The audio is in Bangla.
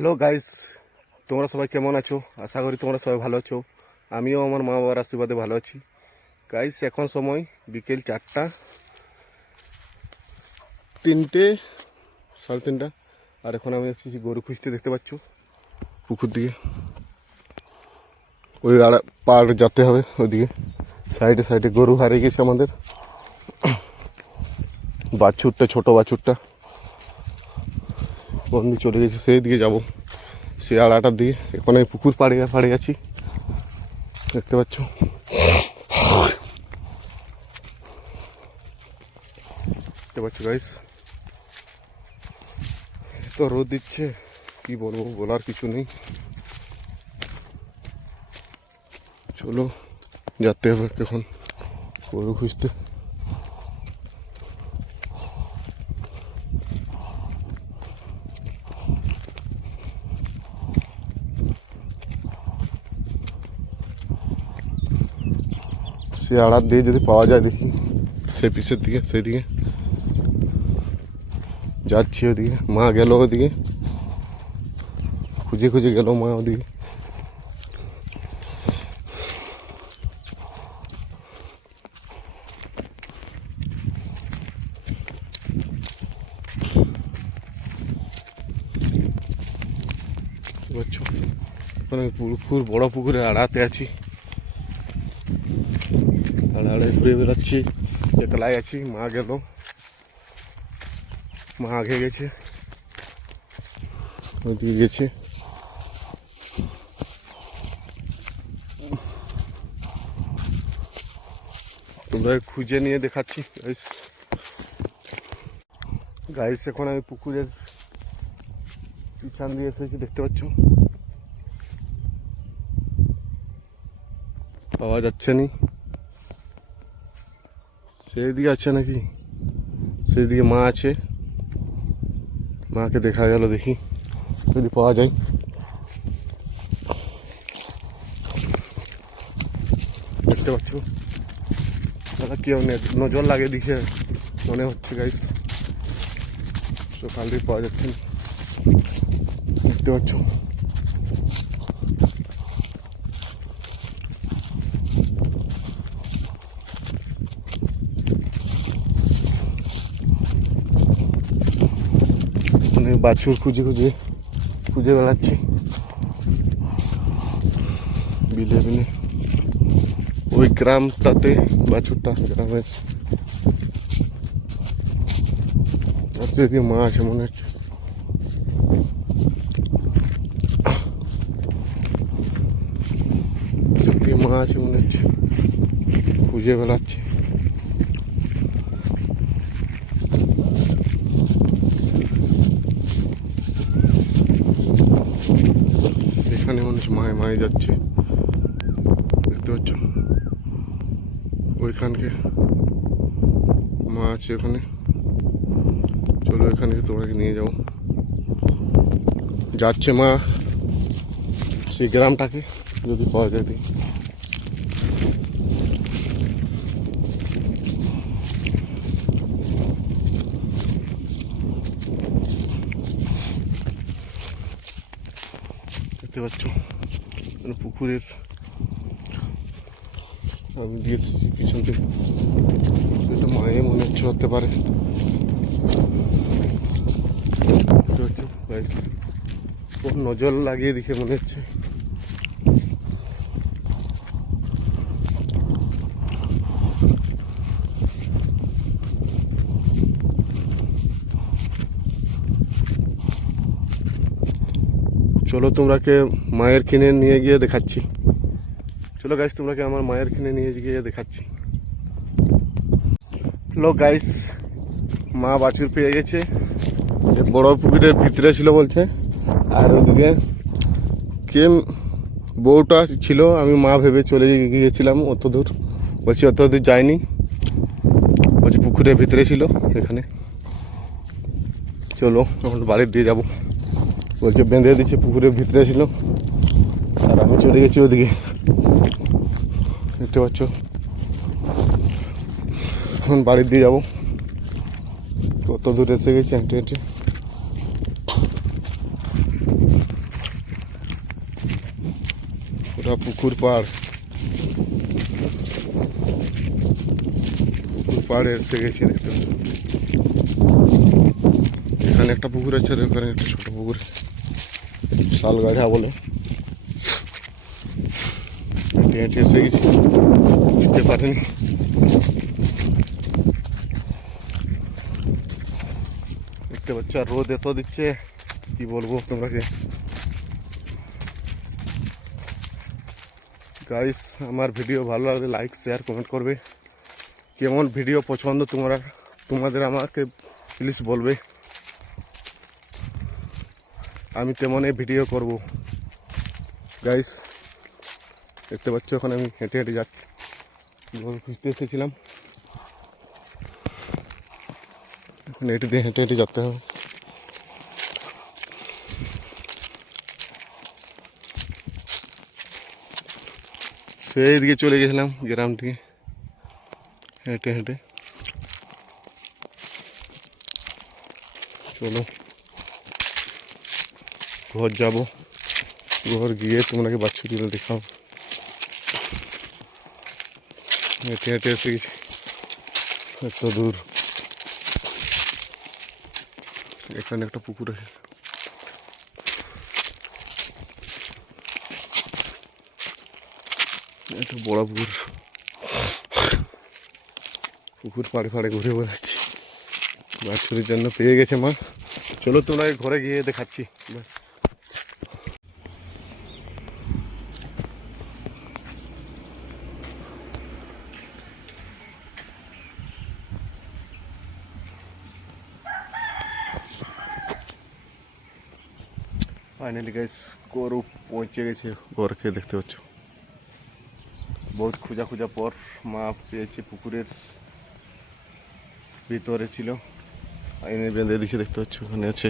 হ্যালো গাইস, তোমরা সবাই কেমন আছো? আশা করি তোমরা সবাই ভালো আছো। আমিও আমার মা বাবার আশীর্বাদে ভালো আছি। গাইস, এখন সময় বিকেল 4টা, 3টে, 3:30। আর এখন আমি এসেছি গরু খুঁজতে, দেখতে পাচ্ছ পুকুর দিকে। ওই পাড় যেতে হবে, ওইদিকে সাইডে সাইডে গরু হারিয়ে গেছে আমাদের। বাছুরটা, ছোট বাছুরটা বন্ধু চলে গেছে, সেই দিকে যাবো, সে আড়াটার দিকে। এখন আমি পুকুর পাড়ে আছি, দেখতে পাচ্ছ। দেখতে পাচ্ছ গাইস, তো রোদ দিচ্ছে, কি বলবো, বলার কিছু নেই। চলো যেতে হবে এখন গরু খুঁজতে। সে আড়ার দিয়ে যদি পাওয়া যায় দেখি, সে পিসের দিকে, সেদিকে যাচ্ছি। ওদিকে মা গেল, ওদিকে খুঁজে খুঁজে গেল মা ওদিকে। পুকুর, বড় পুকুরে আড়াতে আছি, আড়াড়ে ঘুরে বেড়াচ্ছি, একলাই আছি। মা গেল, মা আগে গেছে, ওইদিকে গেছে। তোমরা খুঁজে নিয়ে দেখাচ্ছি গাইস। গাইস, এখন আমি পুকুরের পিছন দিয়ে এসেছি, দেখতে পাচ্ছ। পাওয়া যাচ্ছে নি, সেই দিকে আছে নাকি? সেই দিকে মা আছে, মাকে দেখা গেল, দেখি যদি পাওয়া যায়। দেখতে পাচ্ছ দাদা, কেউ নজর লাগিয়ে দিছে মনে হচ্ছে গাইস। সকাল দিয়ে পাওয়া যাচ্ছে না, দেখতে পাচ্ছ। বাছুর খুঁজে বেড়াচ্ছি বিলে বিলে। ওই গ্রামটাতে বাছুরটা, গ্রামের মা আছে মনে হচ্ছে। সত্যি মা আছে মনে হচ্ছে, খুঁজে বেড়াচ্ছে। এখানে মানুষ মায়ে যাচ্ছে, দেখতে পাচ্ছ। ওইখানকে মা আছে ওখানে। চলো এখানকে তোমাকে নিয়ে যাও। যাচ্ছে মা সেই গ্রামটাকে, যদি পাওয়া যায়। দেখতে পাচ্ছ পুকুরের আমি দিয়েছি পিছন থেকে, সেটা মায়ে মনে হচ্ছে হতে পারে। ওর নজর লাগিয়ে দেখে মনে হচ্ছে। চলো তোমরাকে মায়ের কিনে নিয়ে গিয়ে দেখাচ্ছি। চলো গাইস, তোমরাকে আমার মায়ের কিনে নিয়ে গিয়ে দেখাচ্ছি। হ্যালো গাইস, মা বাছুর পেয়ে গেছে, বড় পুকুরের ভিতরে ছিল বলছে। আর ওদিকে কে বউটা ছিল, আমি মা ভেবে চলে গিয়েছিলাম অত দূর। বলছি অত দূর যায়নি, বলছি পুকুরের ভিতরে ছিল এখানে। চলো এখন বাড়ির দিয়ে যাবো, বলছে বেঁধে দিচ্ছে, পুকুরের ভিতরে ছিল। আর আমি চলে গেছি ওদিকে, দেখতে পাচ্ছ। এখন বাড়ির দিয়ে যাবো, কত দূর এসে গেছি হেঁটে হেঁটে। ওটা পুকুর পাড়, পুকুর পাড়ে এসে গেছি দেখতে। এখানে একটা পুকুর আছে আর ওখানে একটা ছোট পুকুর, শালগাড়া বলে। হেঁটে হেঁটে এসে গেছি, বুঝতে পারেনি। দেখতে পাচ্ছ আর রোদ এত দিচ্ছে কি বলবো তোমরাকে। গাইস আমার ভিডিও ভালো লাগলে লাইক শেয়ার কমেন্ট করবে। কেমন ভিডিও পছন্দ তোমাদের আমাকে প্লিজ বলবে, আমি তেমনই ভিডিও করব। গাইস দেখতে পাচ্ছ এখন আমি হেঁটে হেঁটে যাচ্ছি, জল খুঁজতে এসেছিলাম, এখন হেঁটে দিয়ে হেঁটে হেঁটে যেতে হবে। সেই দিকে চলে গেছিলাম গ্রাম থেকে হেঁটে হেঁটে। চলো ঘর যাব, ঘর গিয়ে তোমাকে বাচ্চাগুলো দেখাও। হেঁটে হেঁটে এসে গেছি এত দূর। এখানে একটা পুকুর আছে, একটা বড় পুকুর। পুকুর পাড়ে পাড়ে ঘুরে বেড়াচ্ছি, বাছুরের জন্য পেয়ে গেছে মা। চলো তোমরা ঘরে গিয়ে দেখাচ্ছি। ফাইনালি গাইস গরু পৌঁছে গেছে ঘরকে, দেখতে পাচ্ছ। বহুত খোঁজা খোঁজা পর মা পেয়েছে, পুকুরের ভিতরে ছিল, আইনে বেঁধে দিচ্ছে দেখতে পাচ্ছ, ওখানে আছে।